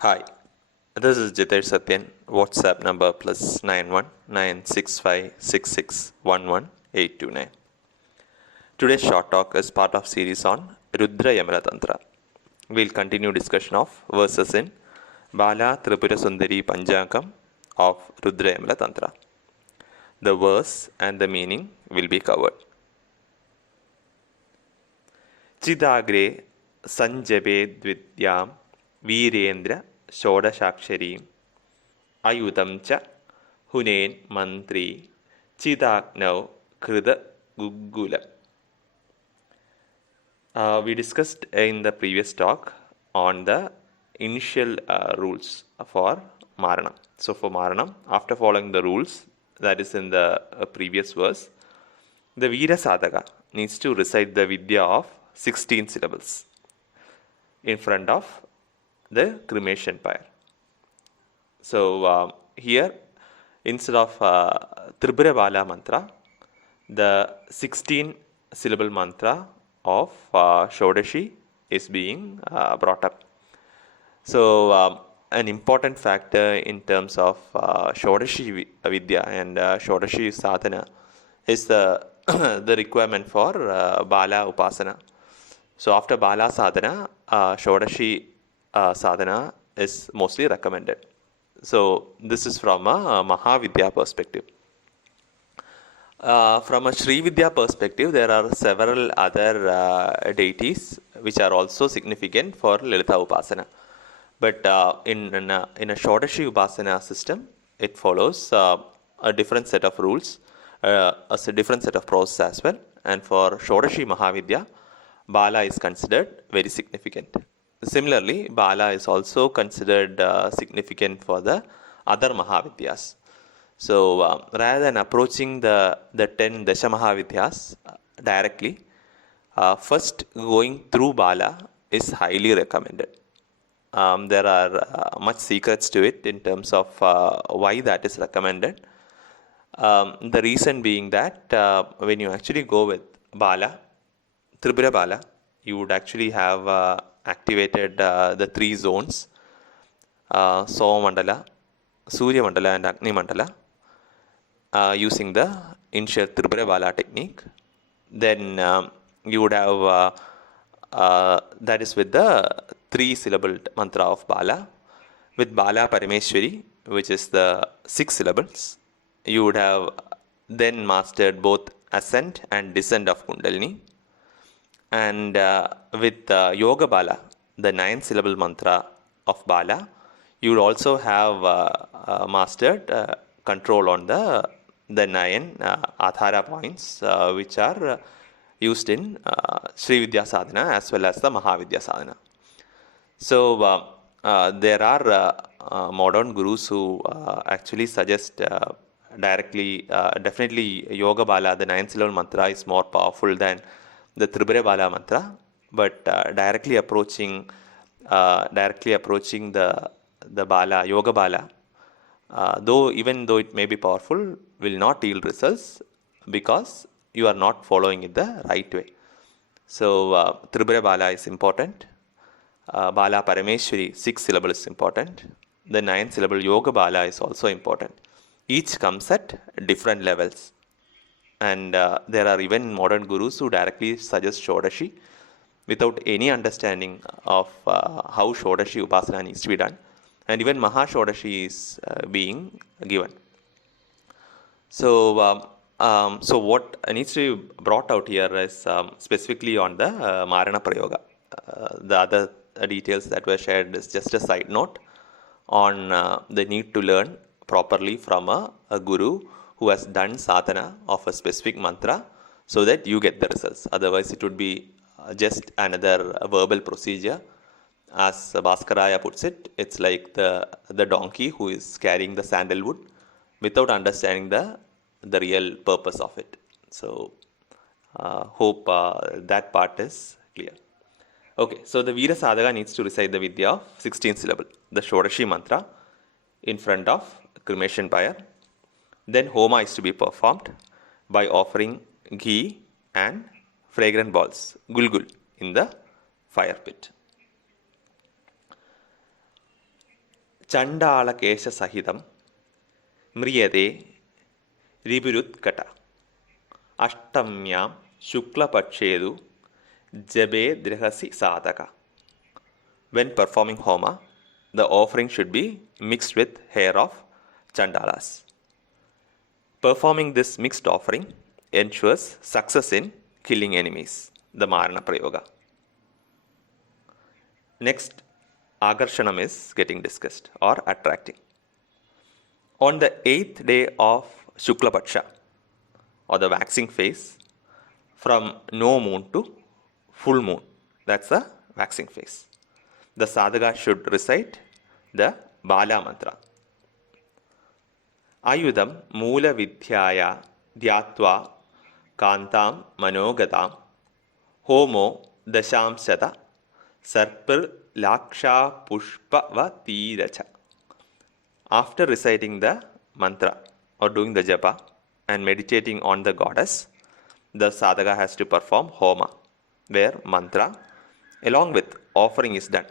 Hi, this is Jitesh Satyan. WhatsApp number +919656611829. Today's short talk is part of series on Rudra Yamala Tantra. We'll continue discussion of verses in Bala Tripura Sundari Panjangam of Rudra Yamala Tantra. The verse and the meaning will be covered. Chidagre Sanjabe Dvidyam Virendra Shodashaksharim Ayudam cha Hunen Mantri Chidagnav Krida Gugulam. We discussed in the previous talk on the initial rules for Maranam. So for Maranam, after following the rules that is in the previous verse, the Veera Sadhaka needs to recite the Vidya of 16 syllables in front of the cremation pyre. So here, instead of Tripura Bala mantra, the 16 syllable mantra of Shodashi is being brought up. So an important factor in terms of Shodashi Vidya and Shodashi Sadhana is the the requirement for Bala Upasana. So after Bala Sadhana, Shodashi Sadhana is mostly recommended. So this is from a Mahavidya perspective. From a Sri Vidya perspective, there are several other deities which are also significant for Lalitha Upasana. But in a Shodashi Upasana system, it follows a different set of rules, a different set of process as well. And for Shodashi Mahavidya, Bala is considered very significant. Similarly, Bala is also considered significant for the other Mahavidyas. So rather than approaching the 10 Dasha Mahavidyas directly, first going through Bala is highly recommended. There are much secrets to it in terms of why that is recommended. The reason being that when you actually go with Bala, Tripura Bala, you would actually have activated the three zones, Soma Mandala, Surya Mandala and Agni Mandala, using the initial Tripura Bala technique. Then you would have, that is with the 3-syllable mantra of Bala. With Bala Parameshwari, which is the 6 syllables, you would have then mastered both ascent and descent of Kundalini. And with Yoga Bala, the 9-syllable mantra of Bala, you would also have mastered control on the 9 Adhara points, which are used in Sri Vidya Sadhana as well as the Mahavidya Sadhana. So there are modern gurus who actually suggest directly, definitely Yoga Bala, the 9-syllable mantra is more powerful than the Tripura Bala mantra, but directly approaching the Bala, Yoga Bala, even though it may be powerful, will not yield results because you are not following it the right way. So Tripura Bala is important. Bala Parameshwari, 6 syllables is important. The 9-syllable Yoga Bala is also important. Each comes at different levels. And there are even modern gurus who directly suggest Shodashi without any understanding of how Shodashi Upasana needs to be done. And even Maha Shodashi is being given. So what needs to be brought out here is specifically on the Marana Prayoga. The other details that were shared is just a side note on the need to learn properly from a guru who has done sadhana of a specific mantra so that you get the results. Otherwise, it would be just another verbal procedure. As Bhaskaraya puts it, it's like the donkey who is carrying the sandalwood without understanding the real purpose of it. So, hope that part is clear. Okay, so the Veera Sadhaka needs to recite the Vidya of 16 syllable, the Shodashi mantra, in front of cremation pyre. Then Homa is to be performed by offering ghee and fragrant balls, gulgul, in the fire pit. चण्डालकेशसहितं म्रियते रिपुरुत्कट अष्टम्यां शुक्लपक्षेदु Jape दृहसि sadhaka. When performing Homa, the offering should be mixed with hair of Chandalas. Performing this mixed offering ensures success in killing enemies, the Marana Prayoga. Next, Agarshanam is getting discussed or attracting. On the 8th day of Shukla Paksha or the waxing phase, from no moon to full moon, that's the waxing phase, the sadhaka should recite the Bala mantra. Ayudam Moola Vidhyaya Dhyatva Kantam Manogatam Homo Dashamsata Sarpir Laksha Pushpavatidacha. After reciting the mantra or doing the japa and meditating on the goddess, the sadhaka has to perform Homa, where mantra along with offering is done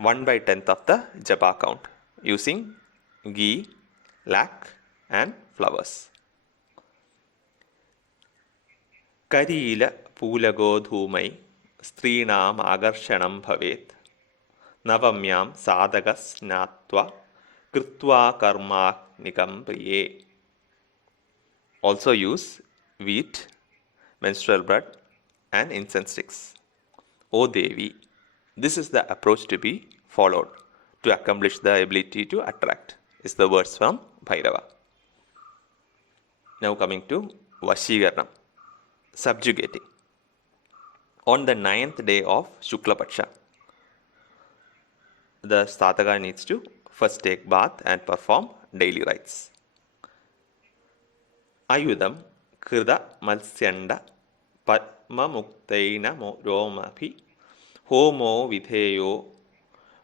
1/10 of the japa count using ghee, lac and flowers. Karila Pulagodhumai Strinam Agarshanam Bhavet Navamyam Sadhaka Snatva Krutva Karma Nikam Priye. Also use wheat, menstrual blood and incense sticks. O Devi, this is the approach to be followed to accomplish the ability to attract, is the words from Bhairava. Now coming to Vashigarnam, subjugating. On the 9th day of Shukla Paksha, the sadhaka needs to first take bath and perform daily rites. Ayudam Krida Malsyanda Padma Muktaina Romabhi Homo Vidheyo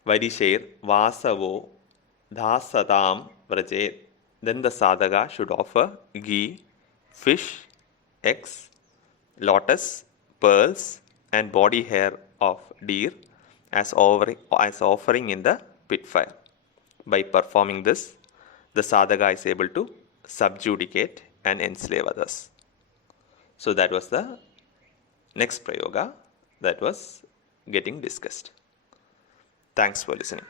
Vadisher Vasavo Dhasatam Vrajet. Then the sadhaka should offer ghee, fish, eggs, lotus, pearls and body hair of deer as offering in the pit fire. By performing this, the sadhaka is able to subjugate and enslave others. So that was the next prayoga that was getting discussed. Thanks for listening.